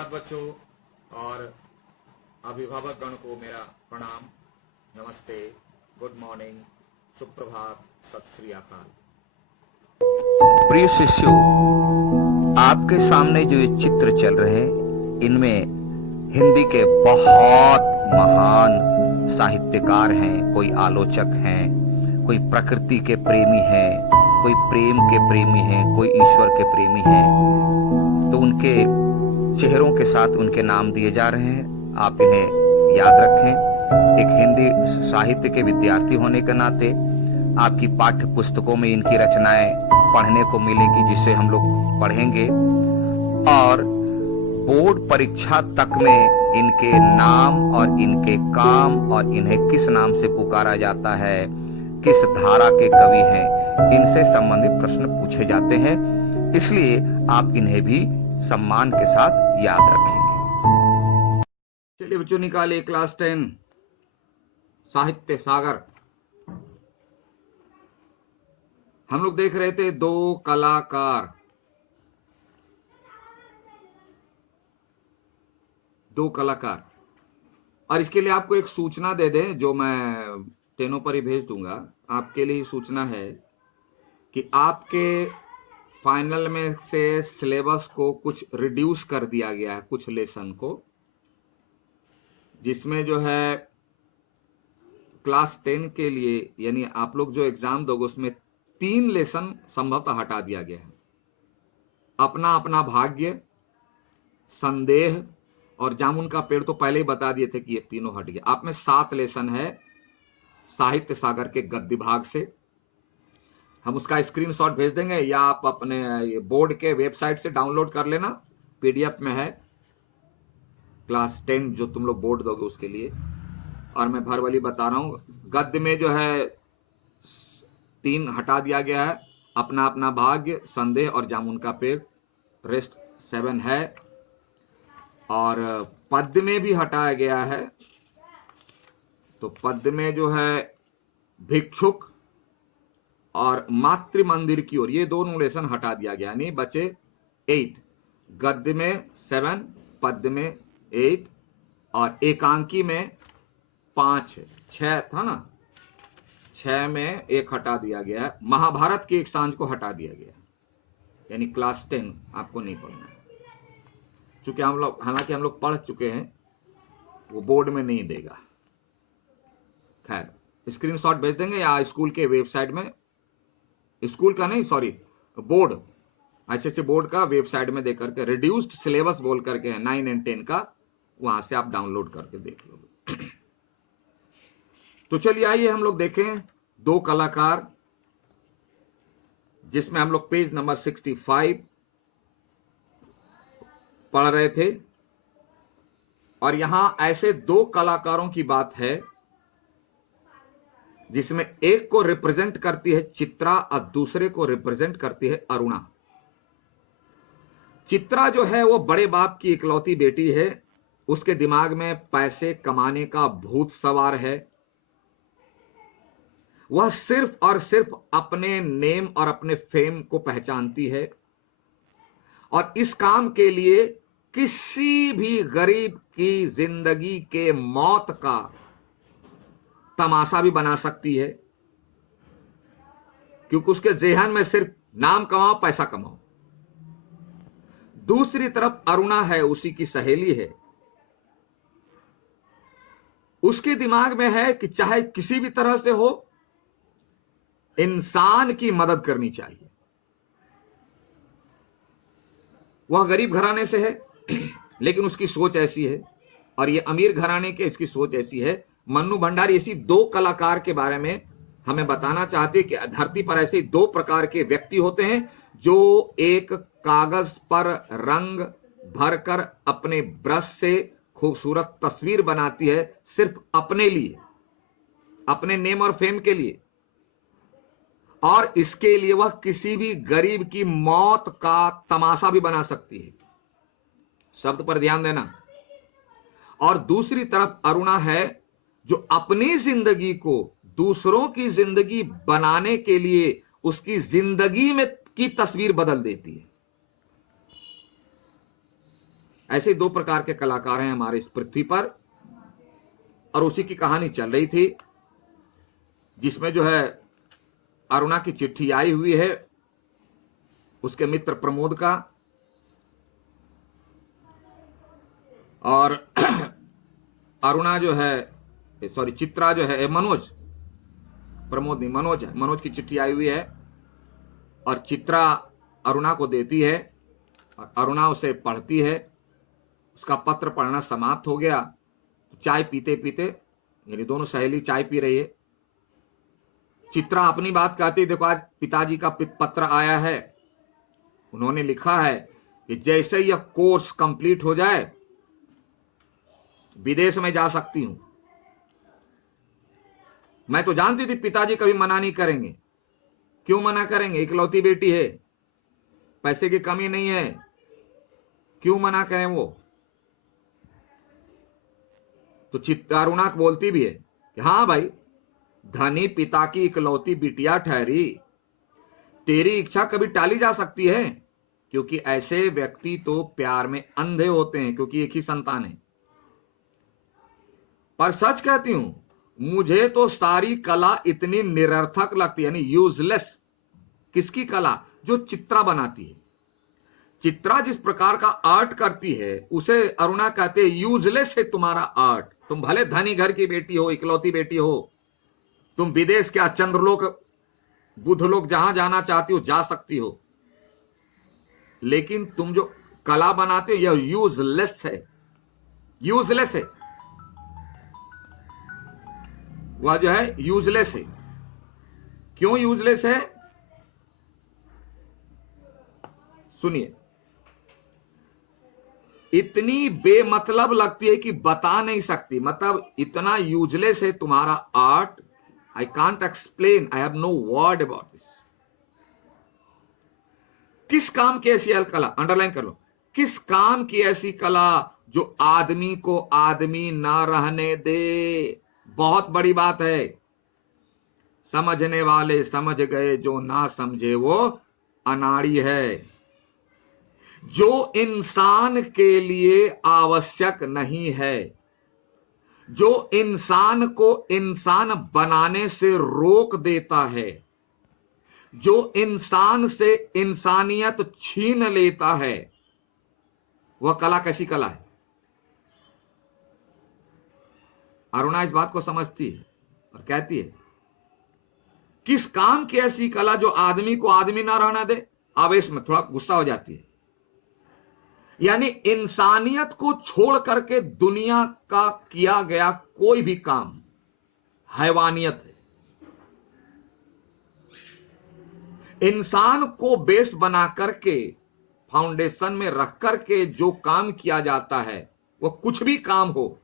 धन्यवाद बच्चों और अभिभावक गण को मेरा प्रणाम, नमस्ते, गुड मॉर्निंग, सुप्रभात, सत श्री अकाल। प्रिय शिष्यों, आपके सामने जो ये चित्र चल रहे हैं, इनमें हिंदी के बहुत महान साहित्यकार हैं, कोई आलोचक हैं, कोई प्रकृति के प्रेमी हैं, कोई प्रेम के प्रेमी हैं, कोई ईश्वर के प्रेमी हैं। तो उनके चेहरों के साथ उनके नाम दिए जा रहे हैं, आप इन्हें याद रखें। एक हिंदी साहित्य के विद्यार्थी होने के नाते आपकी पाठ्य पुस्तकों में इनकी रचनाएं पढ़ने को मिलेगी, जिसे हम लोग पढ़ेंगे, और बोर्ड परीक्षा तक में इनके नाम और इनके काम और इन्हें किस नाम से पुकारा जाता है, किस धारा के कवि हैं, इनसे संबंधित प्रश्न पूछे जाते हैं। इसलिए आप इन्हें भी सम्मान के साथ याद रखेंगे। चलिए बच्चों, निकालिए क्लास 10 साहित्य सागर। हम लोग देख रहे थे दो कलाकार, और इसके लिए आपको एक सूचना दे दें जो मैं टेनों पर ही भेज दूंगा। आपके लिए सूचना है कि आपके फाइनल में से सिलेबस को कुछ रिड्यूस कर दिया गया है, कुछ लेसन को, जिसमें जो है क्लास 10 के लिए यानी आप लोग जो एग्जाम दोगे उसमें 3 लेसन संभवतः हटा दिया गया है। अपना अपना भाग्य, संदेह और जामुन का पेड़ तो पहले ही बता दिए थे कि ये तीनों हट गए। आप में 7 लेसन है साहित्य सागर के गद्य भाग से। हम उसका स्क्रीनशॉट भेज देंगे या आप अपने बोर्ड के वेबसाइट से डाउनलोड कर लेना, पीडीएफ में है क्लास 10 जो तुम लोग बोर्ड दोगे उसके लिए। और मैं भरवली बता रहा हूं, गद्य में जो है 3 हटा दिया गया है, अपना अपना भाग्य, संदेह और जामुन का पेड़, रेस्ट 7 है। और पद्य में भी हटाया गया है, तो पद्य में जो है भिक्षुक और मातृ मंदिर की ओर, ये दोनों लेसन हटा दिया गया, यानी बचे 8। गद्य में 7, पद्य में 8 और एकांकी में 5 है। 6 था ना, 6 में 1 हटा दिया गया है। महाभारत की एक सांझ को हटा दिया गया, यानी क्लास 10 आपको नहीं पढ़ना है, चूंकि हम लोग हालांकि हम लोग पढ़ चुके हैं, वो बोर्ड में नहीं देगा। खैर, स्क्रीनशॉट भेज देंगे या स्कूल के वेबसाइट में, स्कूल का नहीं सॉरी बोर्ड, ICSE बोर्ड का वेबसाइट में देकर के रिड्यूस्ड सिलेबस बोल करके है 9 और 10 का, वहां से आप डाउनलोड करके देख लोगे। तो चलिए आइए हम लोग देखें दो कलाकार, जिसमें हम लोग पेज नंबर 65 पढ़ रहे थे। और यहां ऐसे 2 कलाकारों की बात है जिसमें एक को रिप्रेजेंट करती है चित्रा और दूसरे को रिप्रेजेंट करती है अरुणा। चित्रा जो है वो बड़े बाप की इकलौती बेटी है, उसके दिमाग में पैसे कमाने का भूत सवार है। वह सिर्फ और सिर्फ अपने नेम और अपने फेम को पहचानती है और इस काम के लिए किसी भी गरीब की जिंदगी के मौत का तमाशा भी बना सकती है, क्योंकि उसके जेहन में सिर्फ नाम कमाओ, पैसा कमाओ। दूसरी तरफ अरुणा है, उसी की सहेली है, उसके दिमाग में है कि चाहे किसी भी तरह से हो, इंसान की मदद करनी चाहिए। वह गरीब घराने से है लेकिन उसकी सोच ऐसी है, और ये अमीर घराने के, इसकी सोच ऐसी है। मन्नू भंडारी इसी 2 कलाकार के बारे में हमें बताना चाहते हैं कि धरती पर ऐसे 2 प्रकार के व्यक्ति होते हैं जो एक कागज पर रंग भरकर अपने ब्रश से खूबसूरत तस्वीर बनाती है, सिर्फ अपने लिए, अपने नेम और फेम के लिए, और इसके लिए वह किसी भी गरीब की मौत का तमाशा भी बना सकती है। शब्द पर ध्यान देना। और दूसरी तरफ अरुणा है जो अपनी जिंदगी को दूसरों की जिंदगी बनाने के लिए उसकी जिंदगी में की तस्वीर बदल देती है। ऐसे दो प्रकार के कलाकार हैं हमारे इस पृथ्वी पर, और उसी की कहानी चल रही थी, जिसमें जो है अरुणा की चिट्ठी आई हुई है उसके मित्र प्रमोद का, और अरुणा जो है, सॉरी चित्रा जो है, मनोज, प्रमोद नहीं मनोज है, मनोज की चिट्ठी आई हुई है और चित्रा अरुणा को देती है और अरुणा उसे पढ़ती है। उसका पत्र पढ़ना समाप्त हो गया। चाय पीते पीते, यानी दोनों सहेली चाय पी रही है, चित्रा अपनी बात कहती, देखो आज पिताजी का पत्र आया है, उन्होंने लिखा है कि जैसे यह कोर्स कंप्लीट हो जाए विदेश में जा सकती हूं। मैं तो जानती थी पिताजी कभी मना नहीं करेंगे, क्यों मना करेंगे, इकलौती बेटी है, पैसे की कमी नहीं है, क्यों मना करें वो। तो अरुणा बोलती भी है कि हाँ भाई, धनी पिता की इकलौती बिटिया ठहरी, तेरी इच्छा कभी टाली जा सकती है, क्योंकि ऐसे व्यक्ति तो प्यार में अंधे होते हैं, क्योंकि एक ही संतान है। पर सच कहती हूं, मुझे तो सारी कला इतनी निरर्थक लगती है, यानी यूजलेस। किसकी कला? जो चित्रा बनाती है। चित्रा जिस प्रकार का आर्ट करती है उसे अरुणा कहते हैं यूजलेस है तुम्हारा आर्ट। तुम भले धनी घर की बेटी हो, इकलौती बेटी हो, तुम विदेश क्या चंद्रलोक बुधलोक जहां जाना चाहती हो जा सकती हो, लेकिन तुम जो कला बनाते हो यह यूजलेस है, यूजलेस है, वह जो है यूजलेस है। क्यों यूजलेस है? सुनिए, इतनी बेमतलब लगती है कि बता नहीं सकती, मतलब इतना यूजलेस है तुम्हारा art, I can't explain, I have no word about this. किस काम की ऐसी कला, अंडरलाइन कर लो, किस काम की ऐसी कला जो आदमी को आदमी ना रहने दे। बहुत बड़ी बात है। समझने वाले समझ गए, जो ना समझे वो अनाड़ी है। जो इंसान के लिए आवश्यक नहीं है, जो इंसान को इंसान बनाने से रोक देता है, जो इंसान से इंसानियत छीन लेता है, वह कला कैसी कला है? अरुणा इस बात को समझती है और कहती है, किस काम की ऐसी कला जो आदमी को आदमी ना रहना दे। आवेश में थोड़ा गुस्सा हो जाती है, यानी इंसानियत को छोड़ करके दुनिया का किया गया कोई भी काम हैवानियत है। इंसान को बेस बना करके, फाउंडेशन में रख करके जो काम किया जाता है, वो कुछ भी काम हो,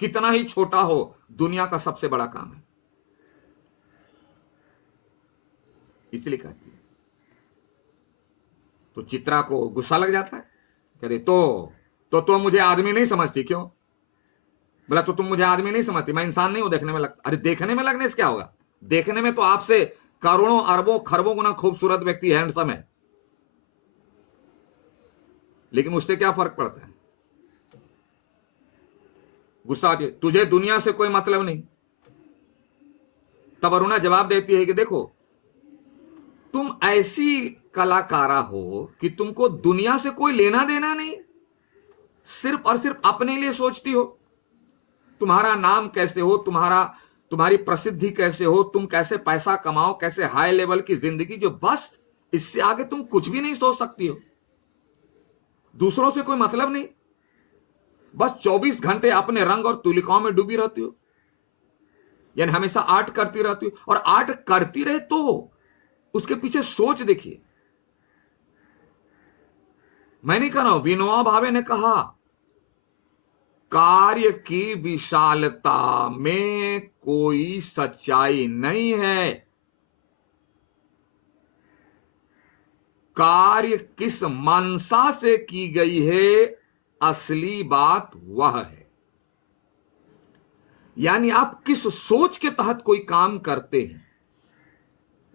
कितना ही छोटा हो, दुनिया का सबसे बड़ा काम है। इसलिए कहती है। तो चित्रा को गुस्सा लग जाता है, कह रहे तो मुझे आदमी नहीं समझती क्यों? बोला तो तुम मुझे आदमी नहीं समझती, मैं इंसान नहीं हूं देखने में लगता। अरे देखने में लगने से क्या होगा? देखने में तो आपसे करोड़ों अरबों खरबों गुना खूबसूरत व्यक्ति हैंडसम है, लेकिन उससे क्या फर्क पड़ता है? गुस्सा आती है, तुझे दुनिया से कोई मतलब नहीं। तब अरुणा जवाब देती है कि देखो, तुम ऐसी कलाकारा हो कि तुमको दुनिया से कोई लेना देना नहीं, सिर्फ और सिर्फ अपने लिए सोचती हो। तुम्हारा नाम कैसे हो, तुम्हारी प्रसिद्धि कैसे हो, तुम कैसे पैसा कमाओ, कैसे हाई लेवल की जिंदगी, जो बस इससे आगे तुम कुछ भी नहीं सोच सकती हो। दूसरों से कोई मतलब नहीं, बस 24 घंटे अपने रंग और तुलिकाओं में डूबी रहती हो, यानी हमेशा आर्ट करती रहती हो। और आर्ट करती रहे तो उसके पीछे सोच देखिए। मैं नहीं कह रहा हूं, विनोबा भावे ने कहा, कार्य की विशालता में कोई सच्चाई नहीं है, कार्य किस मनसा से की गई है, असली बात वह है। यानी आप किस सोच के तहत कोई काम करते हैं,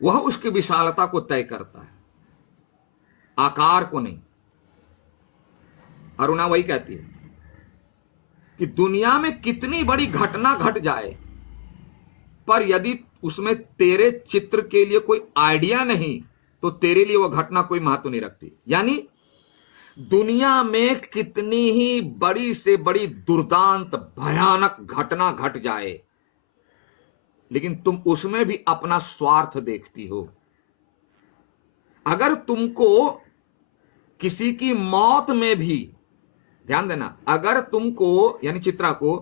वह उसकी विशालता को तय करता है, आकार को नहीं। अरुणा वही कहती है कि दुनिया में कितनी बड़ी घटना घट जाए, पर यदि उसमें तेरे चित्र के लिए कोई आइडिया नहीं तो तेरे लिए वह घटना कोई महत्व नहीं रखती। यानी दुनिया में कितनी ही बड़ी से बड़ी दुर्दांत भयानक घटना घट जाए, लेकिन तुम उसमें भी अपना स्वार्थ देखती हो। अगर तुमको किसी की मौत में भी, ध्यान देना, अगर तुमको यानी चित्रा को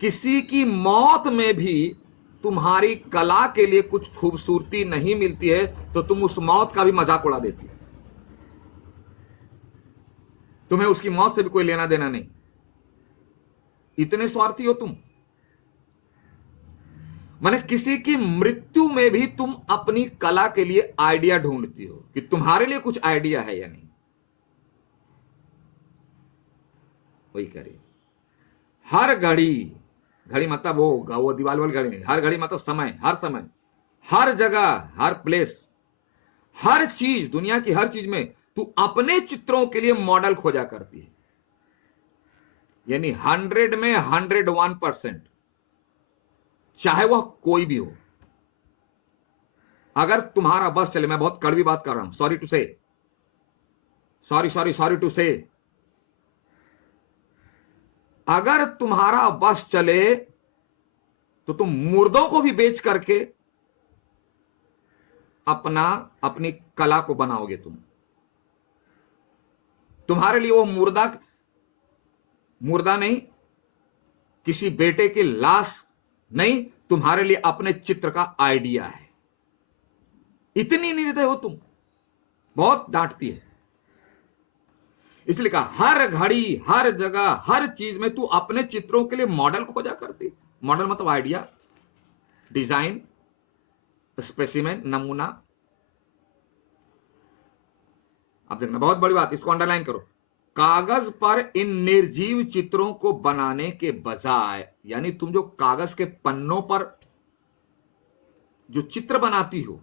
किसी की मौत में भी तुम्हारी कला के लिए कुछ खूबसूरती नहीं मिलती है तो तुम उस मौत का भी मजाक उड़ा देती हो। तुम्हें उसकी मौत से भी कोई लेना देना नहीं, इतने स्वार्थी हो तुम। माने किसी की मृत्यु में भी तुम अपनी कला के लिए आइडिया ढूंढती हो कि तुम्हारे लिए कुछ आइडिया है या नहीं। वही करिए। हर घड़ी, घड़ी मतलब वो दीवार वाली घड़ी नहीं, हर घड़ी मतलब समय, हर समय, हर जगह, हर प्लेस, हर चीज, दुनिया की हर चीज में तू अपने चित्रों के लिए मॉडल खोजा करती है। यानी 100 में 101%, चाहे वह कोई भी हो। अगर तुम्हारा बस चले, मैं बहुत कड़वी बात कर रहा हूं, सॉरी टू से, सॉरी टू से, अगर तुम्हारा बस चले तो तुम मुर्दों को भी बेच करके अपनी कला को बनाओगे। तुम्हारे लिए वो मुर्दा नहीं, किसी बेटे की लाश नहीं, तुम्हारे लिए अपने चित्र का आइडिया है। इतनी निर्दय हो तुम, बहुत डांटती है। इसलिए कहा हर घड़ी, हर जगह, हर चीज में तू अपने चित्रों के लिए मॉडल खोजा करती। मॉडल मतलब आइडिया, डिजाइन, स्पेसिमेन, नमूना। अब देखना बहुत बड़ी बात, इसको अंडरलाइन करो। कागज पर इन निर्जीव चित्रों को बनाने के बजाय, यानी तुम जो कागज के पन्नों पर जो चित्र बनाती हो,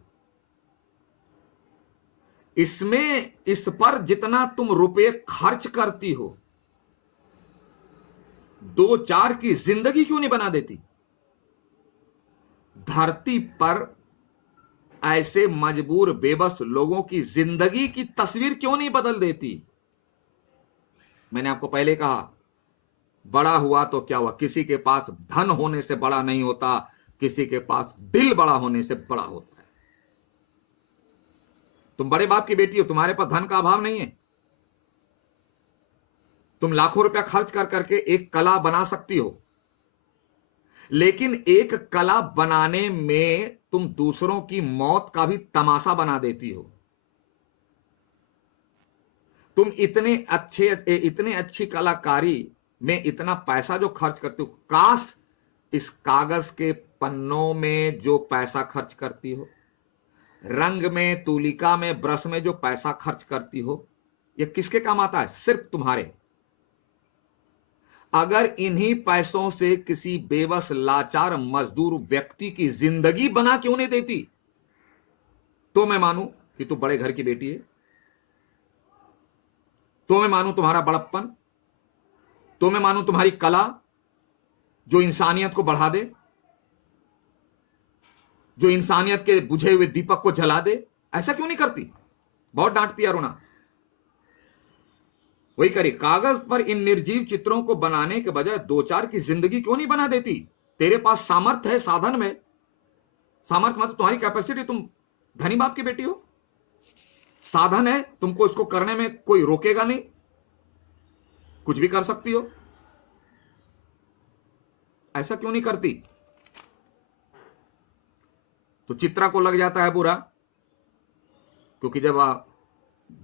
इसमें इस पर जितना तुम रुपए खर्च करती हो, 2-4 की जिंदगी क्यों नहीं बना देती? धरती पर ऐसे मजबूर बेबस लोगों की जिंदगी की तस्वीर क्यों नहीं बदल देती? मैंने आपको पहले कहा, बड़ा हुआ तो क्या हुआ, किसी के पास धन होने से बड़ा नहीं होता, किसी के पास दिल बड़ा होने से बड़ा होता है। तुम बड़े बाप की बेटी हो, तुम्हारे पास धन का अभाव नहीं है। तुम लाखों रुपया खर्च कर करके एक कला बना सकती हो, लेकिन एक कला बनाने में तुम दूसरों की मौत का भी तमाशा बना देती हो। तुम इतने अच्छी कलाकारी में इतना पैसा जो खर्च करती हो, काश इस कागज के पन्नों में जो पैसा खर्च करती हो, रंग में, तूलिका में, ब्रश में जो पैसा खर्च करती हो, ये किसके काम आता है? सिर्फ तुम्हारे। अगर इन्हीं पैसों से किसी बेबस लाचार मजदूर व्यक्ति की जिंदगी बना क्यों नहीं देती, तो मैं मानूं कि तू बड़े घर की बेटी है, तो मैं मानूं तुम्हारा बड़प्पन, तो मैं मानूं तुम्हारी कला जो इंसानियत को बढ़ा दे, जो इंसानियत के बुझे हुए दीपक को जला दे। ऐसा क्यों नहीं करती? बहुत डांटती अरुणा। वही करी, कागज पर इन निर्जीव चित्रों को बनाने के बजाय 2-4 की जिंदगी क्यों नहीं बना देती? तेरे पास सामर्थ्य है, साधन में सामर्थ्य मतलब तुम्हारी कैपेसिटी, तुम धनी बाप की बेटी हो, साधन है, तुमको इसको करने में कोई रोकेगा नहीं, कुछ भी कर सकती हो। ऐसा क्यों नहीं करती? तो चित्रा को लग जाता है बुरा, क्योंकि जब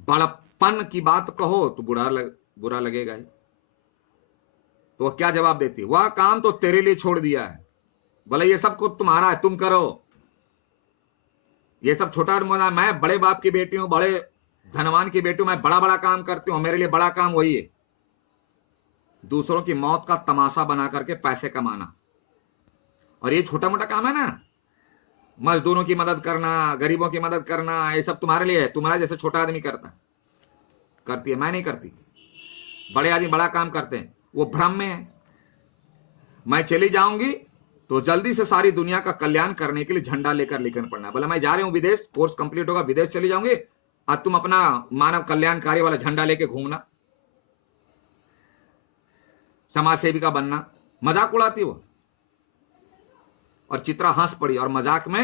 बड़प्पन की बात कहो तो बुरा लगेगा ही। तो वह क्या जवाब देती? वह काम तो तेरे लिए छोड़ दिया है, बोले ये सब कुछ तुम्हारा है, तुम करो, ये सब छोटा मोटा, मैं बड़े बाप की बेटी हूं, बड़े धनवान की बेटी हूं, मैं बड़ा बड़ा काम करती हूं, मेरे लिए बड़ा काम वही है दूसरों की मौत का तमाशा बना करके पैसे कमाना। और ये छोटा मोटा काम है ना, मजदूरों की मदद करना, गरीबों की मदद करना, ये सब तुम्हारे लिए है, तुम्हारा जैसे छोटा आदमी करती है, मैं नहीं करती। बड़े आदमी बड़ा काम करते हैं, वो भ्रम में है। मैं चली जाऊंगी तो जल्दी से सारी दुनिया का कल्याण करने के लिए झंडा लेकर लेकर पड़ना। बोला मैं जा रही हूं विदेश, कोर्स कंप्लीट होगा, विदेश चली जाऊंगी, आज तुम अपना मानव कल्याणकारी वाला झंडा लेके घूमना, समाज सेविका बनना। मजाक उड़ाती वो, और चित्रा हंस पड़ी और मजाक में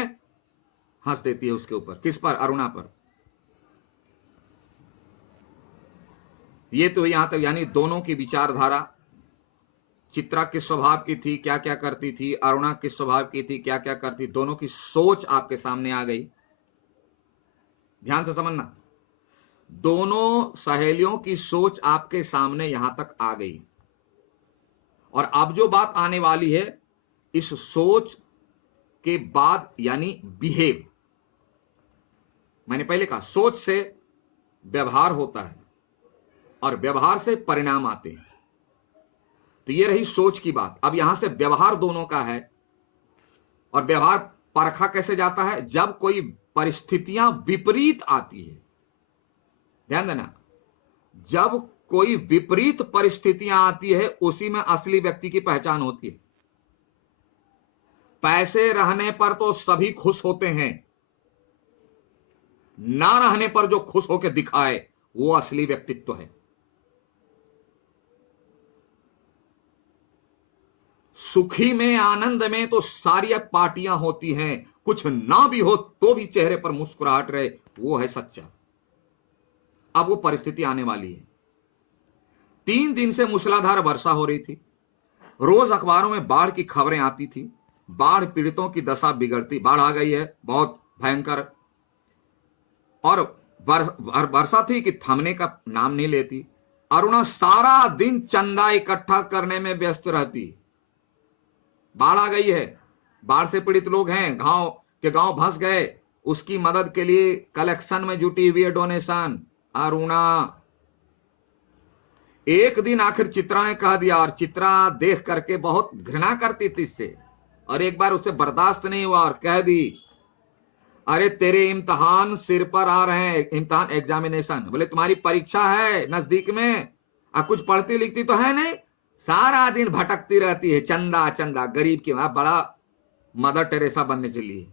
हंस देती है उसके ऊपर। किस पर? अरुणा पर। ये तो यहां तक, यानी दोनों की विचारधारा, चित्रा किस स्वभाव की थी, क्या क्या करती थी, अरुणा किस स्वभाव की थी, क्या क्या करती, दोनों की सोच आपके सामने आ गई। ध्यान से समझना, दोनों सहेलियों की सोच आपके सामने यहां तक आ गई। और अब जो बात आने वाली है, इस सोच के बाद यानी बिहेव, मैंने पहले कहा सोच से व्यवहार होता है और व्यवहार से परिणाम आते हैं। तो ये रही सोच की बात। अब यहां से व्यवहार दोनों का है, और व्यवहार परखा कैसे जाता है? जब कोई परिस्थितियां विपरीत आती है। ध्यान देना, जब कोई विपरीत परिस्थितियां आती है, उसी में असली व्यक्ति की पहचान होती है। पैसे रहने पर तो सभी खुश होते हैं, ना रहने पर जो खुश होकर दिखाए वो असली व्यक्तित्व है। सुखी में, आनंद में तो सारी पार्टियां होती हैं, कुछ ना भी हो तो भी चेहरे पर मुस्कुराहट रहे, वो है सच्चा। अब वो परिस्थिति आने वाली है। 3 दिन से मूसलाधार वर्षा हो रही थी, रोज अखबारों में बाढ़ की खबरें आती थी, बाढ़ पीड़ितों की दशा बिगड़ती, बाढ़ आ गई है बहुत भयंकर, और वर्षा थी कि थमने का नाम नहीं लेती। अरुणा सारा दिन चंदा इकट्ठा करने में व्यस्त रहती। बाढ़ आ गई है, बाढ़ से पीड़ित लोग हैं, गांव धंस गए, उसकी मदद के लिए कलेक्शन में जुटी हुई है, डोनेशन। अरुणा, एक दिन आखिर चित्रा ने कह दिया, और चित्रा देख करके बहुत घृणा करती थी इससे, और एक बार उसे बर्दाश्त नहीं हुआ और कह दी, अरे तेरे इम्तिहान सिर पर आ रहे हैं, इम्तिहान एग्जामिनेशन, बोले तुम्हारी परीक्षा है नजदीक में, कुछ पढ़ती लिखती तो है नहीं, सारा दिन भटकती रहती है, चंदा चंदा, गरीब की बड़ा मदर टेरेसा बनने चली है।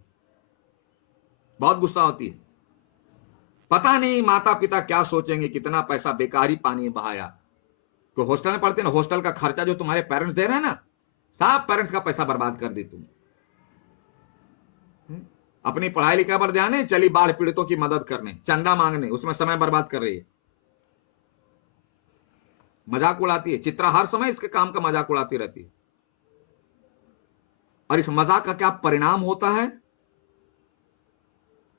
बहुत गुस्सा होती है, पता नहीं माता पिता क्या सोचेंगे, कितना पैसा बेकार ही पानी में बहाया। तो हॉस्टल में पढ़ते ना, हॉस्टल का खर्चा जो तुम्हारे पेरेंट्स दे रहे हैं ना, सब पेरेंट्स का पैसा बर्बाद कर दी तुम। अपनी पढ़ाई लिखाई पर ध्यान है, चली बाढ़ पीड़ितों की मदद करने, चंदा मांगने, उसमें समय बर्बाद कर रही है, मजाक उड़ाती है। चित्रा हर समय इसके काम का मजाक उड़ाती रहती है, और इस मजाक का क्या परिणाम होता है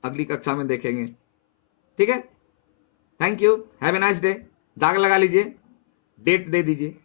अगली कक्षा में देखेंगे। ठीक है, thank you, have a nice day. दाग लगा लीजिए, डेट दे दीजिए।